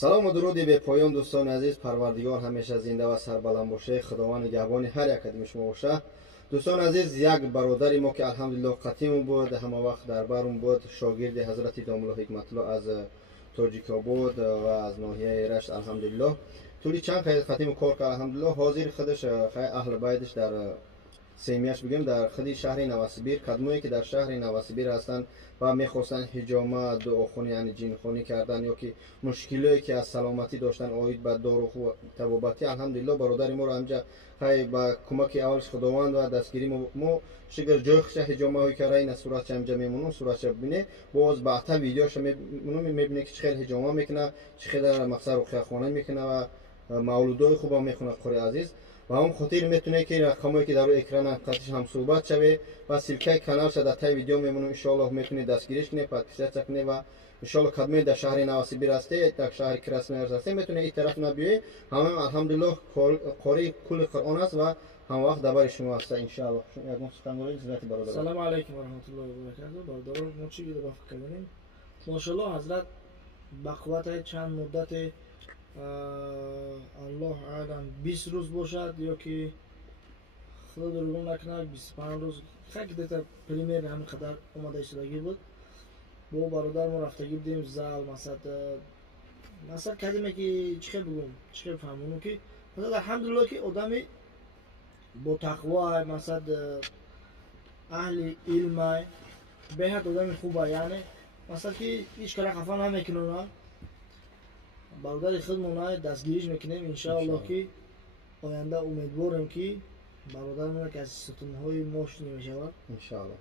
سلام و درود به پایان دوستان عزیز. پروردگار همیشه زنده و سربلند باشه. خداوند نگهبان هر یک قدم شما باشه. دوستان عزیز، یک برادری ما که الحمدلله قطیم بود، همه وقت در برم بود، شاگرد حضرت دام الله حکمت الله از تاجیک‌آباد و از ناحیه رشت الحمدلله. طولی چند قطیم کار کرد الحمدلله. حاضر خودش اهل بیتش در سیمیش بگیم در خود شهر نوسیبیر، کدومایی که در شهر نوسیبیر هستند و میخواستن حجامه، دعاخونی یعنی جنخونی کردن یا که مشکلی که از سلامتی داشتن آید به دارو و طبابتی، الحمدلله برادر ما رو همجا خیلی با کمک اولش خداوند و دستگیری ما شگر جای خش حجامه های کرده. این صورت همجا میمونم، صورتش ببینه، باز بعدا ویدیوش میبینه که چه حجامه میکنه، چه در مقصد رقیه خانه میکنه و مولودای خوب میخونه. قری عزیز و هم خاطر میتونه که رقمایی که در اکران قطعش هم صحبت شوه و سلکه کانال شده تا ویدیو میمونه. ان شاء الله میتونه دستگیریش کنه، پادکست کنه و ان شاء الله کدوم در شهر نوسیبیر هسته، در شهر کراسنر هسته، میتونه این طرف نبیه. هم الحمدلله قاری کل قرآن است و هم وقت دربار شما هست ان شاء الله. یک سخنگوی حضرت برادر. سلام علیکم و رحمت الله و برکاته. برادران ما چی رو فکر کنیم؟ ماشاءالله حضرت با قوت چند مدت الله اعلم 20 روز باشد یا که خدا درگون نکنه 25 روز خیلی دیتا پریمیر همین قدر اومده شدگی بود. با برادر ما رفتگی بودیم زال مثلا کردیم که چه بگم چه فهمونم که مثلا الحمدلله که آدمی با تقوا مثلا اهل علم بهت آدم خوبه، یعنی مثلا که هیچ کار خفا نمیکنه. برادر خودمون دستگیریش میکنیم ان شاء الله که آینده امیدوارم که برادرمون که از ستونهای ما شده میشود ان شاء الله.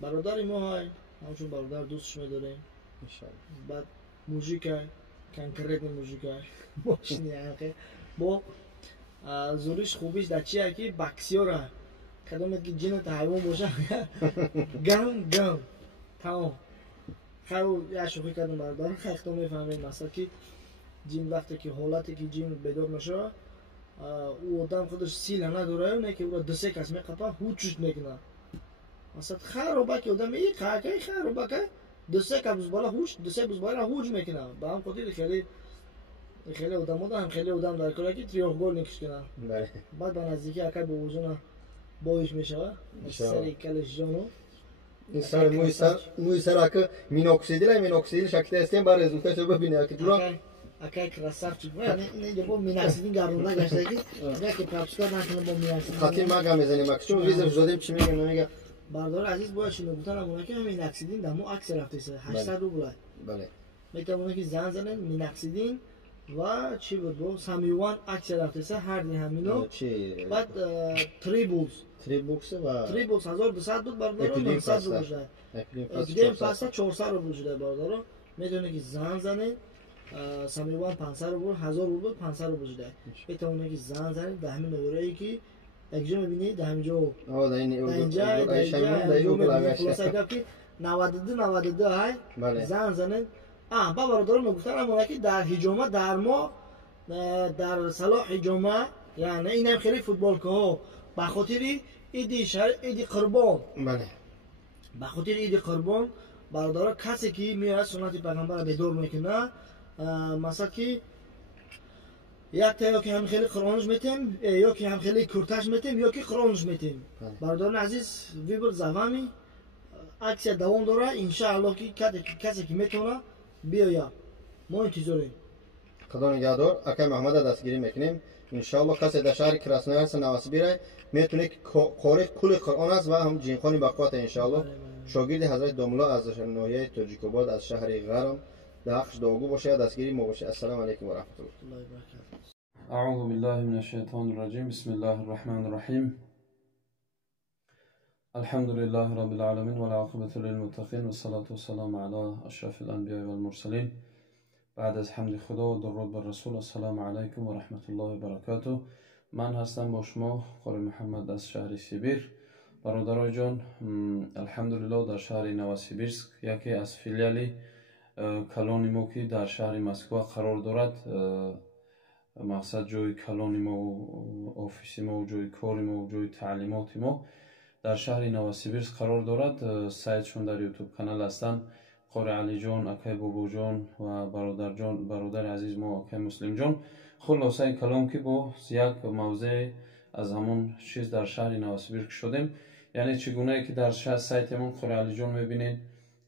برادر ما همچون برادر دوستش میداریم ان شاء الله. بعد موزیک کنکرت موزیک ماشینی که با زوریش خوبیش در چیه که باکسیوره کدوم که جنت حیوان باشه گم تمام. خیلی یا شوخی کردم برادر خیلی تو میفهمیم مثلا که جیم وقتی که حالتی که جیم بیدار میشه او آدم خودش سیل نداره، نه که او دو سه کس میقپه هوچش میکنه. مثلا خرابه که آدم این خاکی خرابه که دو سه کس بالا هوچ دو سه بالا هوچ میکنه. با هم خاطر خیلی آدم هم خیلی آدم در کاری که تریانگل نکش کنه. بعد به نزدیکی اکای به وزن بایش میشه سری کلش جانو این سر موی سر که مینوکسیدیل شکل هستیم بر رزولتش رو ببینه که جورا اکای کراسافچی نه با میناکسیدین گارونه گشته که نه که پاپسکا نکنه با میناکسیدین خاطر ما گام میزنیم چون ویزا زدیم چی میگم نمیگم. برادر عزیز باید چی میگفتن همون که میناکسیدین دمو عکس رفته است 800 روبل. بله میتونه که زن زنن میناکسیدین و چی بود با سامیوان عکس رفته است هر دی همینو. بعد تریبوکس و تریبوکس 1200 بود برادر 900 رو بوده. اپیدیم پاستا 400 رو بوده برادر. میدونه که زن زنه سامیوان 500 رو بود 1000 رو بود 500 رو بوده. میتونه که زن زنه به همین نورایی که اگه میبینید در همینجا اینجا که 92 های زن زنه با برادر میگفتن اما که در حجامه در ما در صلاح حجامه یعنی این هم خیلی فوتبال که ها به خاطر ایدی قربان به خاطر ایدی قربان برادر کسی که میاد سنت پیغمبر بدور میکنه مثلا که یک تا یا که هم خیلی قرآنش میتیم یا که هم خیلی کرتش میتیم یا که قرآنش میتیم. برادران عزیز ویبر زوامی عکس دوام داره ان شاء الله که کسی که میتونه بیاید ما انتظاریم. خدا نگهدار. اکای محمد دستگیری میکنیم ان شاء الله. کسی در شهر کراسنر نوسیبیر میتونه قاری کل قرآن است و هم جنخوانی بقوت ان شاء الله. شاگرد حضرت دام الله از ناحیه تاجیک‌آباد از شهر غرم داخل داغو باشه دستگیری ما باشه. السلام علیکم و رحمت الله و برکاته. اعوذ بالله من الشیطان الرجیم. بسم الله الرحمن الرحیم. الحمد لله رب العالمین و العاقبة للمتقین و الصلاة والسلام علی اشرف الانبیاء و المرسلین. بعد از حمد خدا و درود بر رسول، السلام علیکم و رحمت الله و برکاته. من هستم با شما قاری محمد از شهر سیبیر. برادرای جان، الحمدلله در شهر نوسیبیرسک یکی از فیلیالی کلانی ما که در شهر مسکو قرار دارد، مقصد جای کلانی ما و آفیسی ما و جای کاری ما و جای تعلیمات ما در شهر نوسیبیرسک قرار دارد. سایتشون در یوتیوب کانال هستند قاری علی جان، اکای بابو جان و برادر عزیز ما اکای مسلم جان. خلاصه کلام که با یک موضوع از همون چیز در شهر نوسیبیرسک شدیم، یعنی چگونه که در سایتمون قاری علی جان میبینید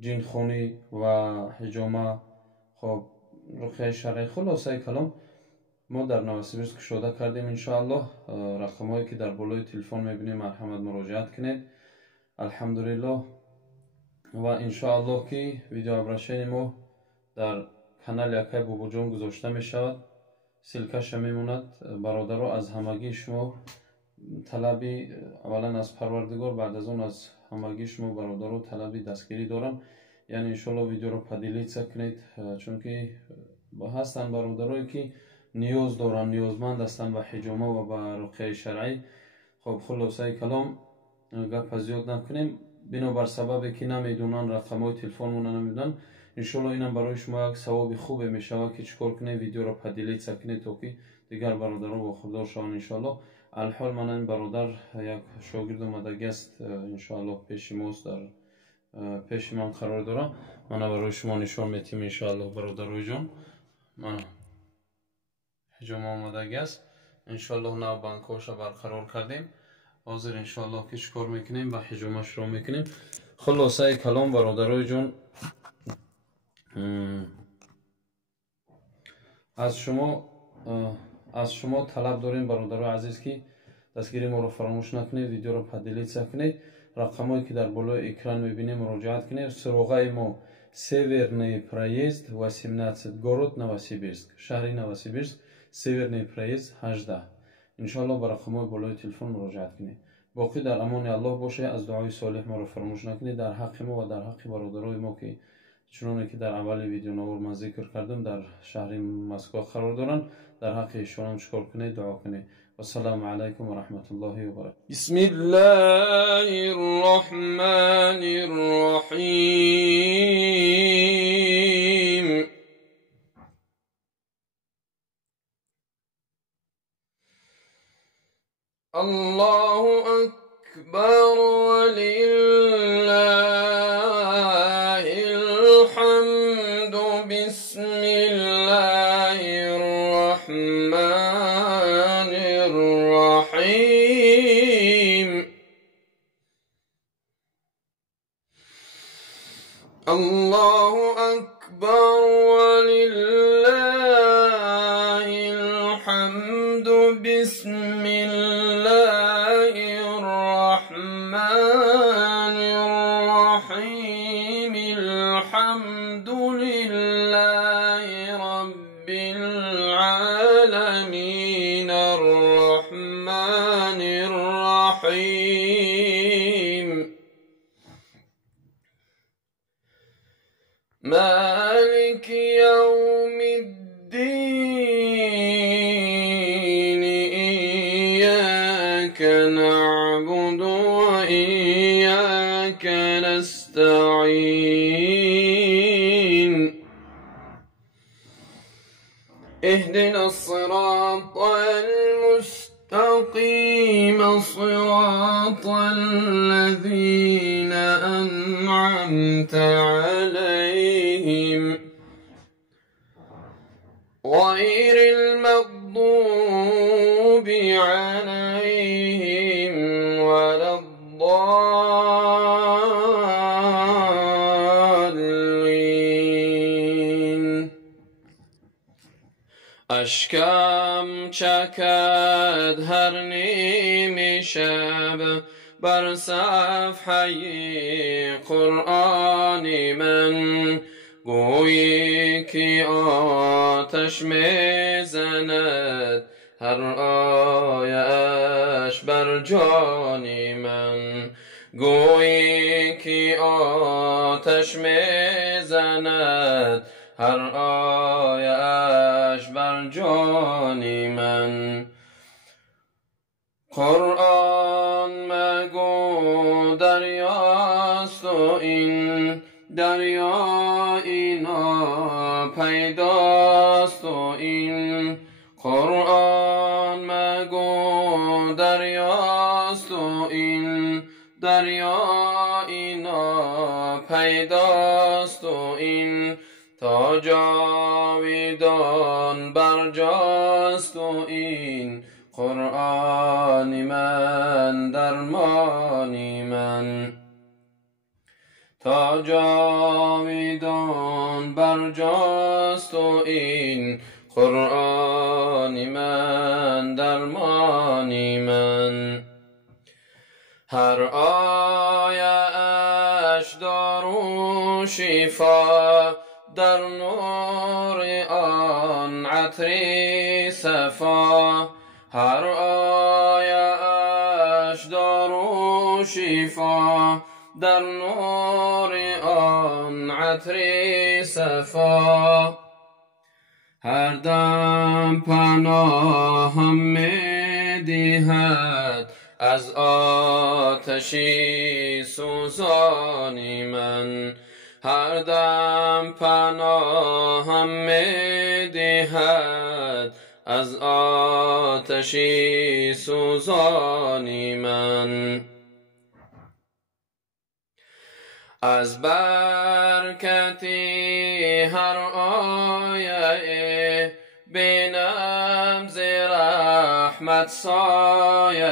جین خونی و حجامه، خب رقیه شرعی. خلاصه کلام ما در نوسیبیرسک شده کردیم. انشاءالله رقمایی که در بالای تلفن میبینید مرحمت مراجعت کنید. الحمدلله. و انشاءالله که ویدیو ابرشین ما در کانال یکای بابو جان گذاشته می شود، سلکش میموند. برادرها از همگی شما طلبی، اولا از پروردگار، بعد از اون از همگی شما برادرها طلبی دستگیری دارم. یعنی انشاءالله ویدیو رو پدیلیت کنید، چون که هستن برادرهایی که نیاز دارن، نیازمند هستن به حجامه و به رقیه شرعی. خب خلاصه کلام گپ زیاد نکنیم، بنابر سببی که نمیدونن رقمای تلفنمون نمیدونن. انشالله اینم برای شما یک ثواب خوبه میشود که چیکار کنید ویدیو رو پدیلیت کنید تا که دیگر برادران با خوددار شوند انشالله. الحال من این برادر یک شاگرد اومدگی است، انشالله پیش ماست، در پیش من قرار داره. من برای شما نشان میتیم انشالله برادرای جان. من حجامه اومدگی است، انشالله نو بانکاش برقرار کردیم. حاضر انشاءالله که چکار میکنیم و حجامه شروع میکنیم. خلاصه کلام برادرای جان، از شما طلب داریم برادرای عزیز که دستگیری ما رو فراموش نکنید، ویدیو رو پدیلیت کنید، رقمایی که در بالای اکران میبینید مراجعت کنید. سراغای ما سیورنی پرویزد 18 город Новосибирск، شهر نوسیبیرسک، سیورنی پرویزد 18. انشاءالله به رقم‌های بالای تلفن مراجعت کنید. باقی در امان الله باشه. از دعای صالح ما رو فراموش نکنید در حق ما و در حق برادرای ما که چنانه که در اول ویدیو نور من ذکر کردم در شهر مسکو قرار دارن، در حق ایشان هم شکر کنید، دعا کنید. و السلام علیکم و رحمت الله و برکاته. بسم الله الرحمن الرحیم. الله أكبر ولله الحمد. بسم الله الرحمن الرحيم. الله أكبر ولله الحمد. بسم الله الرحمن الرحيم. الحمد لله رب العالمين الرحمن الرحيم مالك يوم الدين. إياك نعبد وإياك نستعين. اهدنا الصراط المستقيم صراط الذين أنعمت عليهم غير المغضوب عليهم ولا الضالين. اشکم چکد هر نیمه شب بر صفحه قرآن من، گویی که آتش میزند هر آیش بر جان من. گویی که آتش میزند هر آیش بر جان من. قرآن مگو دریاست و این دریا اینا پیداست و این. قرآن مگو دریاست و این دریا اینا پیداست و تا جاویدان برجاست و این قرآن من درمانی من. تا جاویدان برجاست و این قرآن من درمانی من. هر آیه اش دارو شفا، در نور آن عطری صفا. هر آیه اش دارو شفا، در نور آن عطری صفا. هر دم پناهم می دهد از آتشی سوزانی من. هر دم پناهم می دهد از آتشی سوزانی من. از برکتی هر آیه بینم ز رحمت سایه.